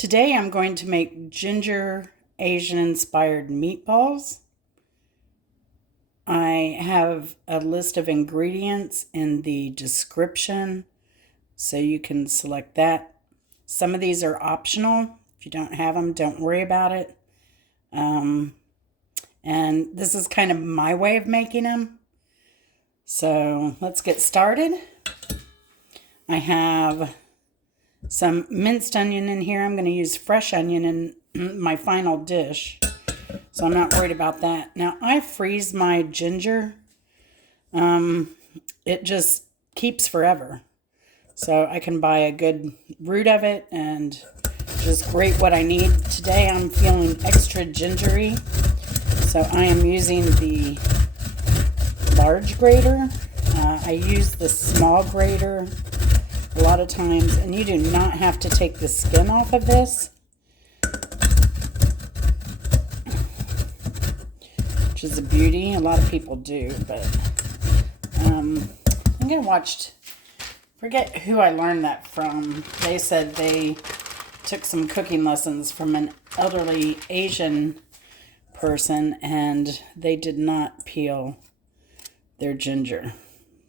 Today I'm going to make ginger Asian inspired meatballs. I have a list of ingredients in the description, so you can select that. Some of these are optional. If you don't have them, don't worry about it. And this is kind of my way of making them. So let's get started. I have some minced onion in here. I'm going to use fresh onion in my final dish, so I'm not worried about that. Now, I freeze my ginger. It just keeps forever. So I can buy a good root of it and just grate what I need. Today I'm feeling extra gingery, so I am using the large grater. I use the small grater a lot of times, and you do not have to take the skin off of this, which is a beauty. A lot of people do, but I think I watched, forget who I learned that from. They said they took some cooking lessons from an elderly Asian person, and they did not peel their ginger.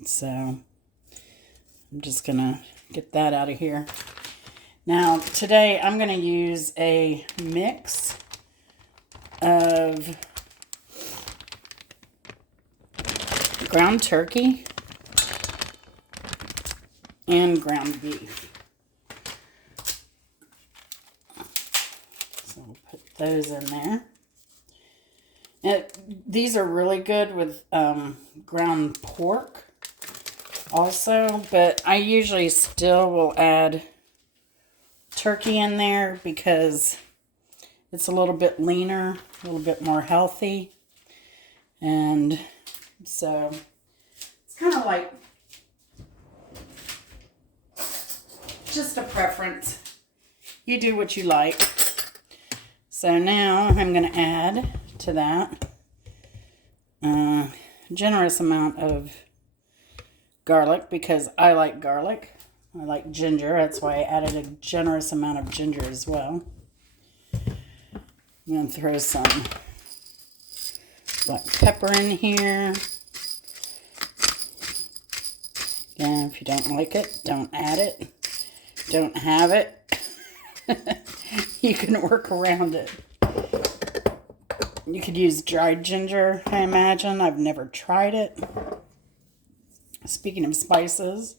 So I'm just gonna get that out of here. Now, today I'm gonna use a mix of ground turkey and ground beef. So we'll put those in there. These are really good with ground pork also, but I usually still will add turkey in there because it's a little bit leaner, a little bit more healthy. And so it's kind of like just a preference. You do what you like. So now I'm going to add to that a generous amount of garlic because I like garlic. I like ginger. That's why I added a generous amount of ginger as well. I'm going to throw some black pepper in here. Again, if you don't like it, don't add it. Don't have it. You can work around it. You could use dried ginger, I imagine. I've never tried it. Speaking of spices,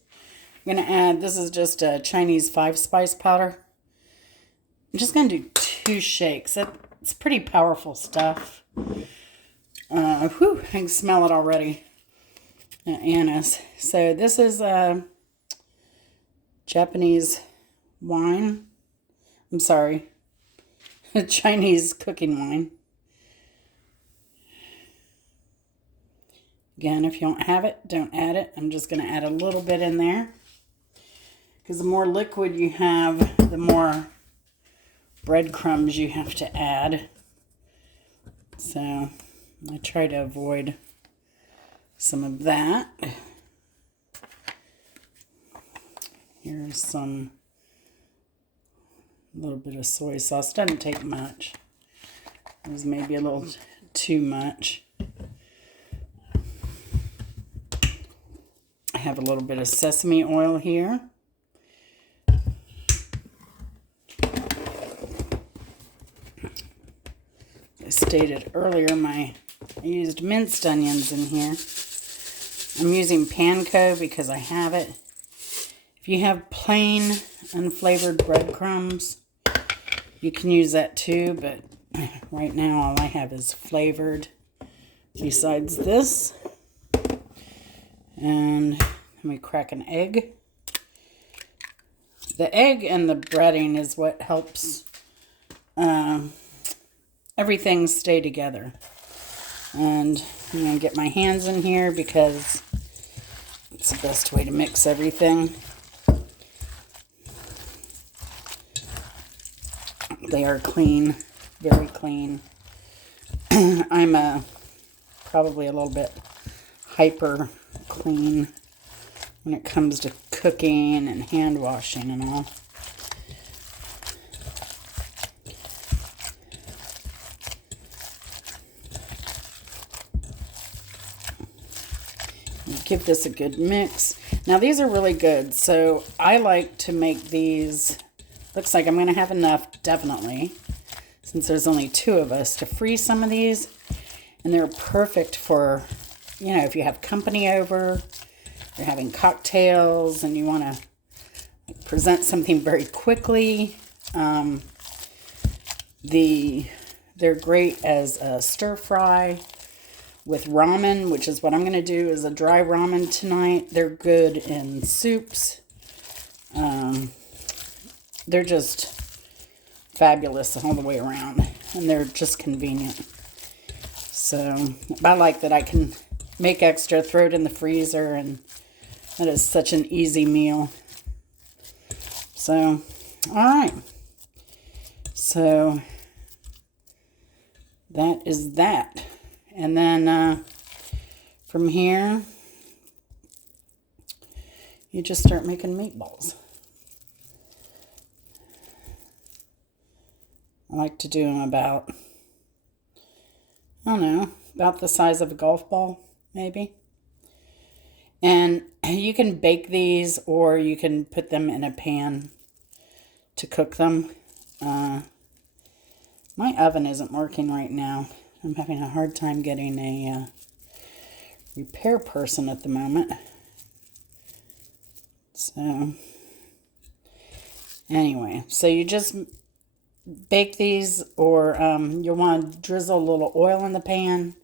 I'm going to add, this is just a Chinese 5-spice powder. I'm just going to do 2 shakes. It's pretty powerful stuff. I can smell it already. Anise. So this is Japanese wine. I'm sorry. Chinese cooking wine. Again, if you don't have it, don't add it. I'm just going to add a little bit in there. Because the more liquid you have, the more breadcrumbs you have to add. So I try to avoid some of that. Here's some, a little bit of soy sauce. Doesn't take much. It was maybe a little too much. I have a little bit of sesame oil here. I stated earlier, I used minced onions in here. I'm using panko because I have it. If you have plain unflavored breadcrumbs, you can use that too, but right now all I have is flavored besides this. And let me crack an egg. The egg and the breading is what helps everything stay together. And I'm going to get my hands in here because it's the best way to mix everything. They are clean, very clean. I'm probably a little bit hyper clean when it comes to cooking and hand washing and all. give this a good mix. Now these are really good, so I like to make these, looks like I'm going to have enough, definitely, since there's only 2 of us, to freeze some of these. And they're perfect for, you know, if you have company over, you're having cocktails, and you want to present something very quickly. They're great as a stir fry with ramen, which is what I'm going to do, is a dry ramen tonight. They're good in soups. They're just fabulous all the way around, and they're just convenient. So I like that I can make extra, throw it in the freezer, and that is such an easy meal. So, all right. So that is that. And then from here, you just start making meatballs. I like to do them about, I don't know, about the size of a golf ball, maybe. And you can bake these, or you can put them in a pan to cook them. My oven isn't working right now. I'm having a hard time getting a repair person at the moment. So, anyway, so you just bake these, or you'll want to drizzle a little oil in the pan,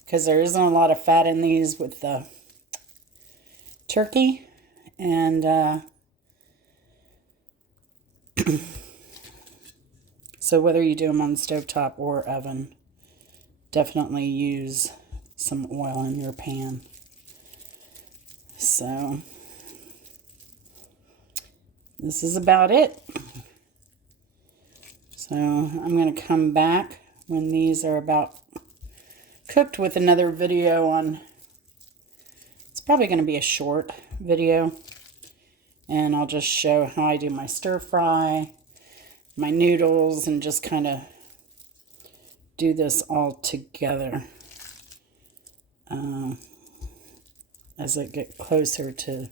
because there isn't a lot of fat in these with the turkey. And so whether you do them on the stovetop or oven, definitely use some oil in your pan. So this is about it. So I'm going to come back when these are about cooked with another video on, it's probably going to be a short video, and I'll just show how I do my stir fry, my noodles, and just kind of do this all together as I get closer to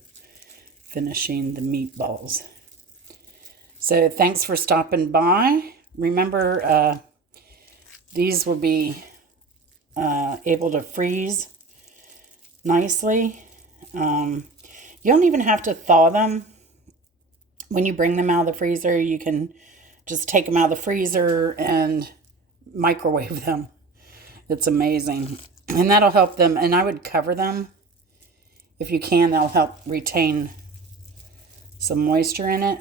finishing the meatballs. So thanks for stopping by. Remember, these will be able to freeze nicely. You don't even have to thaw them. When you bring them out of the freezer, you can just take them out of the freezer and microwave them. It's amazing. And that'll help them. And I would cover them if you can. That'll help retain some moisture in it.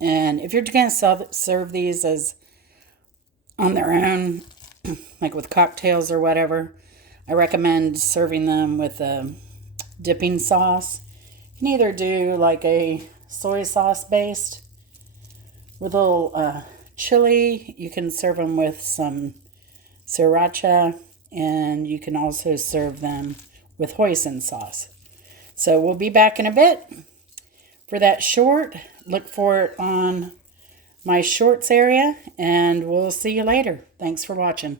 And if you're going to serve these as on their own, like with cocktails or whatever, I recommend serving them with a dipping sauce. You can either do like a soy sauce based with a little chili. You can serve them with some sriracha, and you can also serve them with hoisin sauce. So we'll be back in a bit for that short. Look for it on my shorts area, and we'll see you later. Thanks for watching.